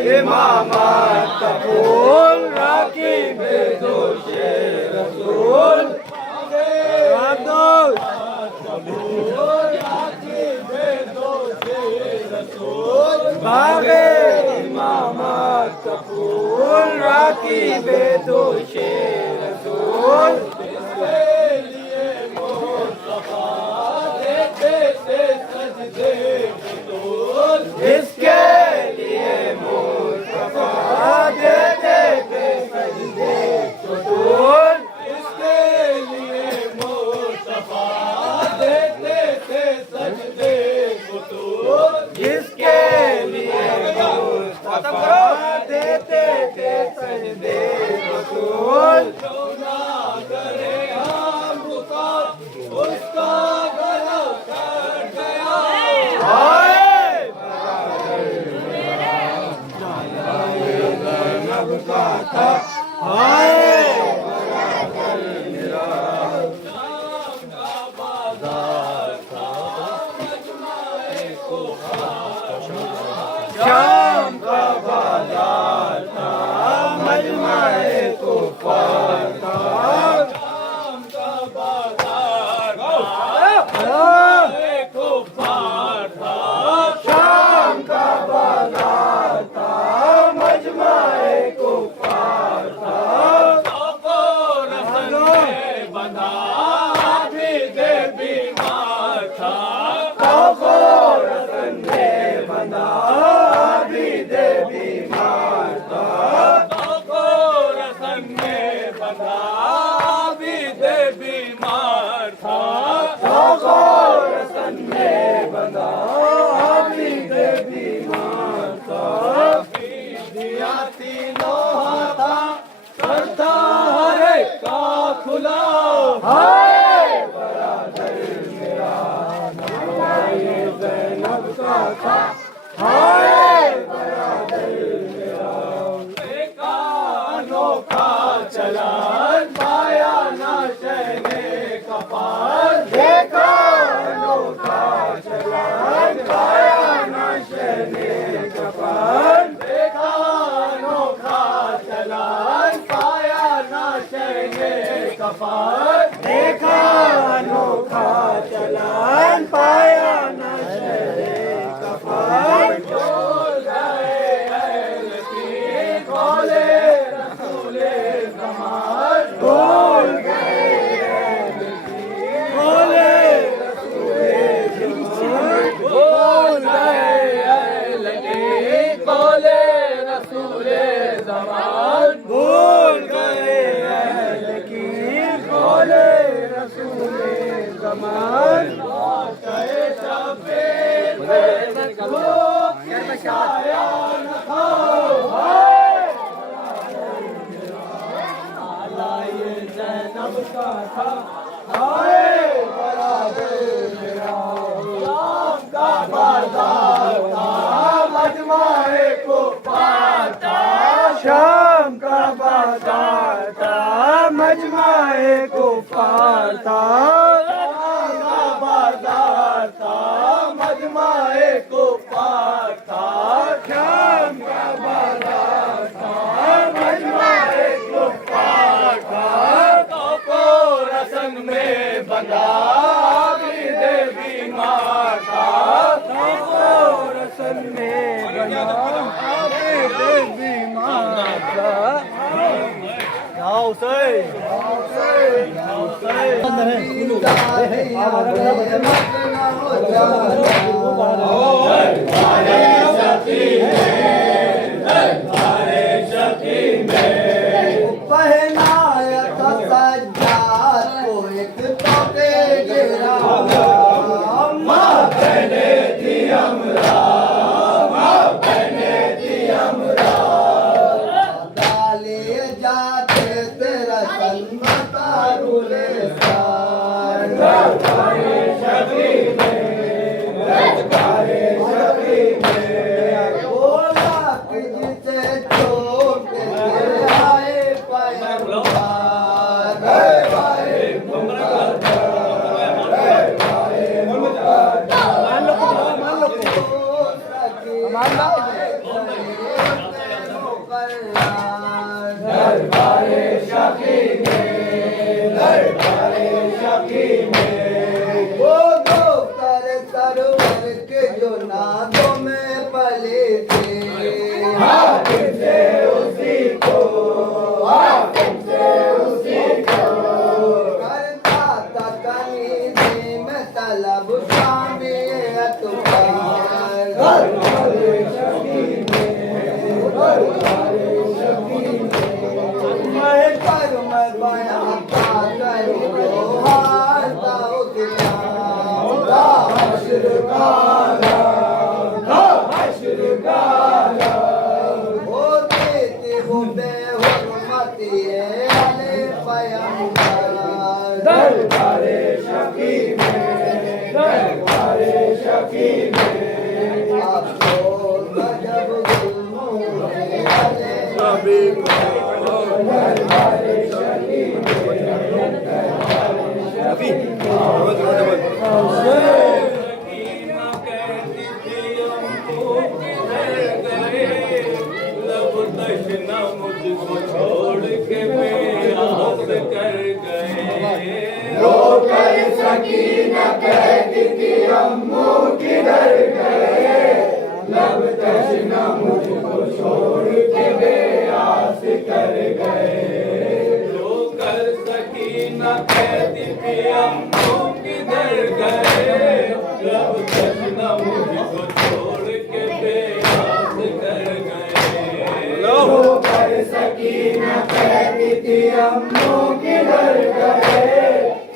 इमाम कबूल राकीब दोषे रसूल बागे इमाम कबूल राकीब दोषे रसूल इसके लिए मुस्तफा देते थे सजदे कुतूल इसके लिए मुस्तफा देते थे सजदे कुतूल जिसके लिए मुस्तफा देते थे सजदे कुतूल जो ना करे हम रुका उसका गला कट गया शाम का बाजार था मजमाए कुफार था शाम का बाजार कुफार था शाम का बाजार था मजमाए कुफार था बंधा भी दे बीमार था बंधा भी दे बीमार था रसन में बंधा भी दे बीमार था रसन में बंधा भी दे बीमार था दिया तीनों था करता हर एक का खुला हाय बरादर मेरा ज़ैनब का था हाय बरादर मेरा देखा अनोखा चलन पाया ना शहने कपार देखा अनोखा चलन पाया ना शहने कपार देखा अनोखा चलन पाया ना शहने कपार देखा अनोखा चलन पाया ना शहने कपार बोल गए अहल की खोले रसूले ज़मान बोल गए अहल की खोले रसूले ज़मान बोल गए अहल की खोले रसूले ज़मान बोल गए अहल की खोले रसूले ज़मान कहे शब्बे शाया न था ये ज़ैनब का था हाय बरादर मेरा शाम का बाजार था मजमाए कुफार था शाम का बाजार था मजमाए कुफार था शाम का बाजार था मजमाए कुफार था शाम का बाजार था मजमाए कुफार था तो रसन में बंधा भी दे बीमार था तो रसन में बंधा भी दे बीमार था आओ से पहनाया था सज्जाद को एक तोके गिरा माँ बहने थी हमरा माँ बहने थी हमरा डाले जाते तेरा सन्मता रुले मान लो दरबारे शकी में, दरबारे शकी में। वो दो कर सरवर के जो नादों में पले थे, हाकिम से उसी को, हाकिम से उसी को। करता था तनीज़ी में तलब शामी अतबार। दरबारे शकी में, दरबारे शकी में। मैं पर मैं बयां था कहीं तो हारता उतना। हश्र काला, हश्र काला। वो देती वो बेहुरमती है अले पैगंबर। दरबारे शकी में, दरबारे शकी में। आपको गजब जुल्म है अले सभी को दरबारे शकी मुझको छोड़ के बेआस कर गए। रो कर सकीना कहती थी अम्मू किधर गए। लब तशना मुझको छोड़ के बेआस कर गए। रो कर सकीना कहती थी अम्मू किधर गए। लब तशना मुझको छोड़ के बेआस कर गए। रो कर सकीना कहती थी अम्मू किधर गए।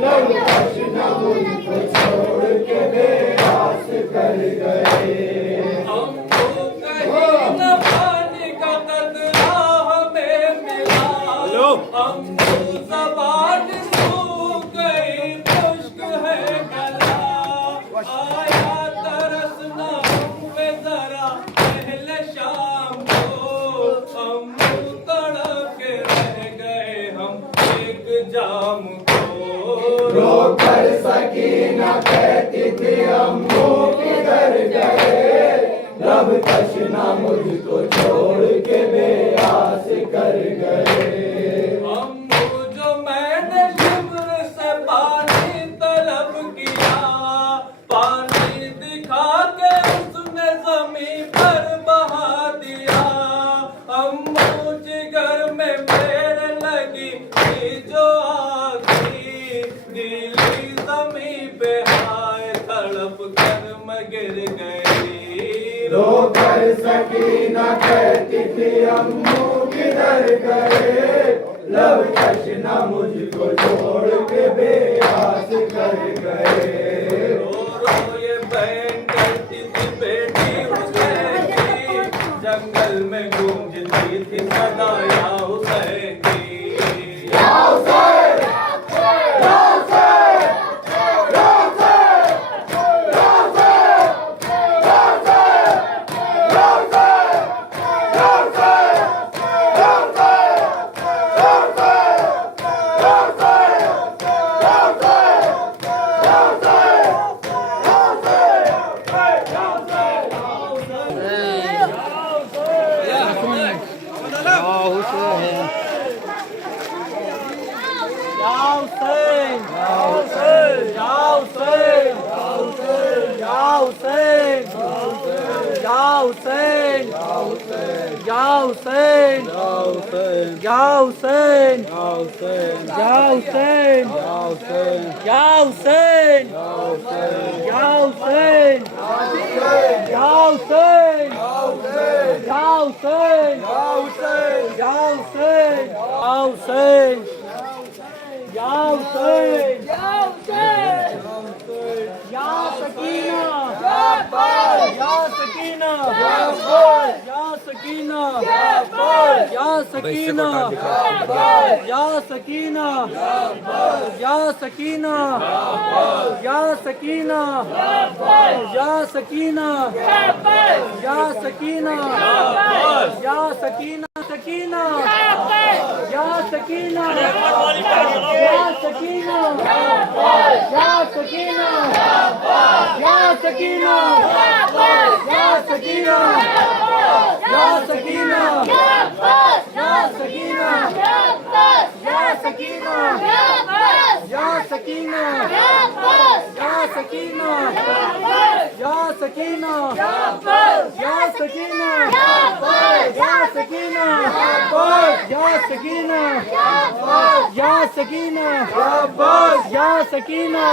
लब तशना मुझको छोड़ के बेआस कर गए। हमको कहीं न पानी का कतरा हमें मिला। हमको ज़बान सूख गई, खुश्क है गला। आया तरस ना हम पे ज़रा पहले शाम को। हम तड़प के रह गए हम एक जाम को। रो कर सकीना कहती थी अम्मू किधर गए। लब तशना मुझको छोड़ के बेआस कर गए। अम्मू जो मैंने शिब्र से पानी तलब किया। पानी दिखा के उसने ज़मीन पर बहा दिया। अम्मू जिगर में मेरे लगी थी जो आगी। नीली ज़मीन पे हाय तड़प कर मैं गिर गई। रो कर सकीना कहती थी अम्मू किधर गए। लब तशना मुझको छोड़ के बेआस कर गए। रो ये बहन कहती थी बेटी हुसैन की। जंगल में गूंजती थी सदा या हुसैन की। या हुसैन, या हुसैन, या हुसैन, या हुसैन, या हुसैन, या हुसैन, या हुसैन, या सकीना सकीना या सकीना या सकीना या सकीना या सकीना या सकीना या सकीना या सकीना या सकीना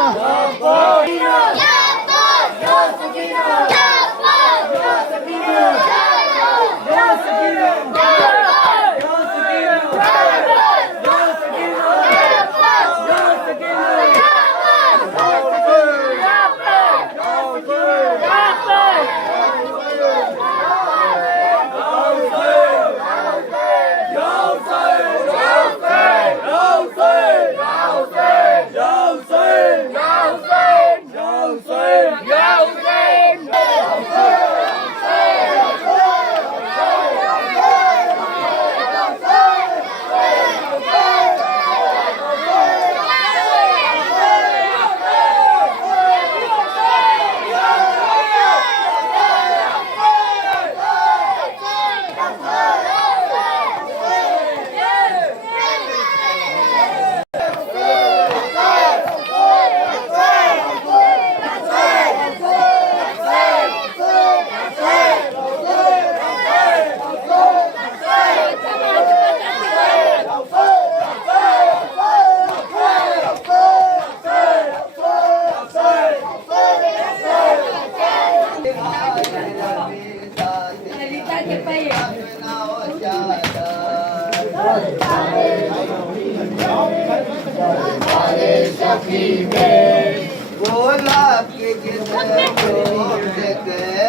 गुलाब की जिंदगी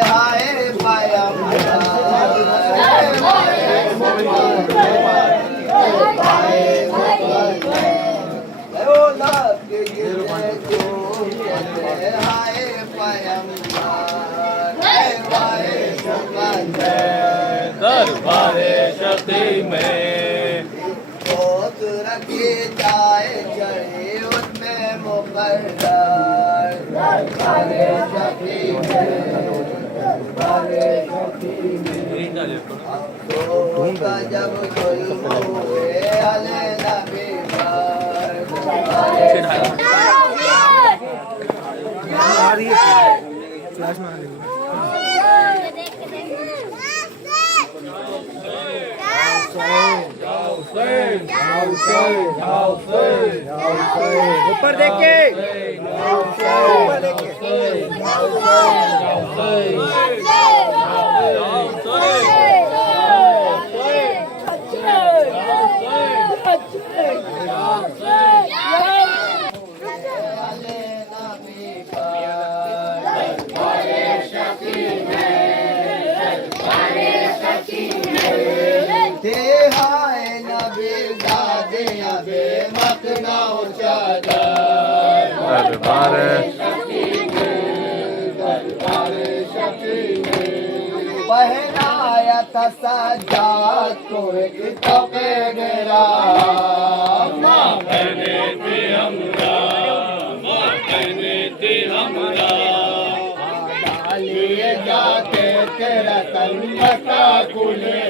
हाय पायम गुलाब की जिंदगी हाय पायम दरबारे शक्ति में बहुत रखी जाए चढ़े उनमें मुकद्दर दरबारे शक्ति में होगा जब जुल्म हुए अले नबी पर ऊपर देख के ऊपर देख के पहनाया था सजाद को एक तोपे गिरा डालिए जाते तेरा तन बता कुले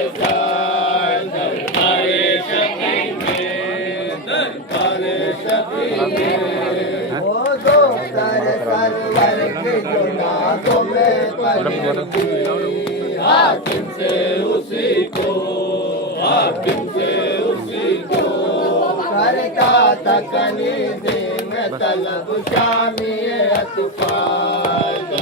वो दो सरवर के जो नाथों में हाकिम से उसी को करता तकनी दे में तलब शामी अतफाल